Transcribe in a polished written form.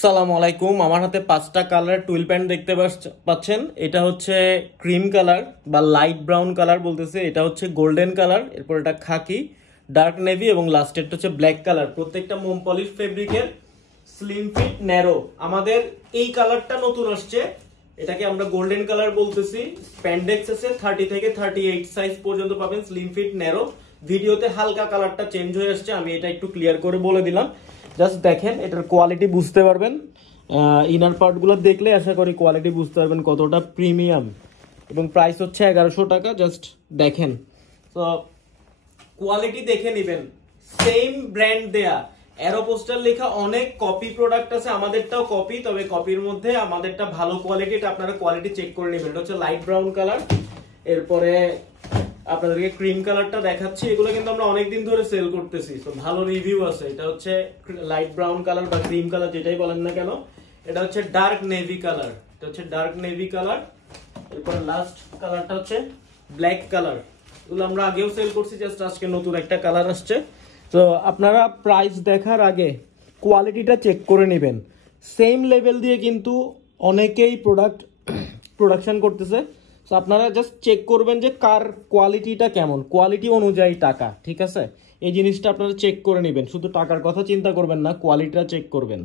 সালামু আলাইকুম। আমার হাতে 5টা কালার টুইল প্যান্ট দেখতে পাচ্ছেন। এটা হচ্ছে ক্রিম কালার বা লাইট ব্রাউন কালার বলতেছে, এটা হচ্ছে গোল্ডেন কালার, এরপর এটা খাকি, ডার্ক নেভি এবং লাস্টেরটা হচ্ছে ব্ল্যাক কালার। প্রত্যেকটা মোম পলিশ ফেব্রিকের, স্লিম ফিট ন্যারো। আমাদের এই কালারটা নতুন আসছে, এটাকে আমরা গোল্ডেন কালার বলতেছি। স্প্যান্ডেক্স আছে 30 থেকে 38 সাইজ পর্যন্ত পাবেন, স্লিম ফিট ন্যারো। ভিডিওতে হালকা কালারটা চেঞ্জ হয়ে আসছে, আমি এটা একটু ক্লিয়ার করে বলে দিলাম। জাস্ট দেখেন, এটার কোয়ালিটি বুঝতে পারবেন। ইনার পার্টগুলো দেখলে আশা করি কোয়ালিটি বুঝতে পারবেন কতটা প্রিমিয়াম। এবং প্রাইস হচ্ছে 1100 টাকা। জাস্ট দেখেন, তো কোয়ালিটি দেখে নেবেন। সেম ব্র্যান্ড দেয়া, অ্যারো পোস্টার লেখা, অনেক কপি প্রোডাক্ট আছে, আমাদেরটাও কপি, তবে কপির মধ্যে আমাদেরটা ভালো কোয়ালিটি। এটা আপনারা কোয়ালিটি চেক করে নেবেন। এটা হচ্ছে লাইট ব্রাউন কালার, এরপরে আপনাদেরকে ক্রিম কালারটা দেখাচ্ছি। এগুলো কিন্তু আমরা অনেকদিন ধরে সেল করতেছি, তো ভালো রিভিউ আছে। এটা হচ্ছে লাইট ব্রাউন কালার বা ক্রিম কালার, যেটাই বলেন না কেন। এটা হচ্ছে ডার্ক নেভি কালার, এটা হচ্ছে ডার্ক নেভি কালার। এরপর লাস্ট কালারটা হচ্ছে ব্ল্যাক কালার। এগুলো আমরা আগেও সেল করছি, জাস্ট আজকে নতুন একটা কালার আসছে। তো আপনারা প্রাইস দেখার আগে কোয়ালিটিটা চেক করে নেবেন। সেম লেভেল দিয়ে কিন্তু অনেকেই প্রোডাকশন করতেছে, তো আপনারা জাস্ট চেক করবেন যে কার কোয়ালিটিটা কেমন, কোয়ালিটি অনুযায়ী টাকা, ঠিক আছে? এই জিনিসটা আপনারা চেক করে নেবেন। শুধু টাকার কথা চিন্তা করবেন না, কোয়ালিটিটা চেক করবেন।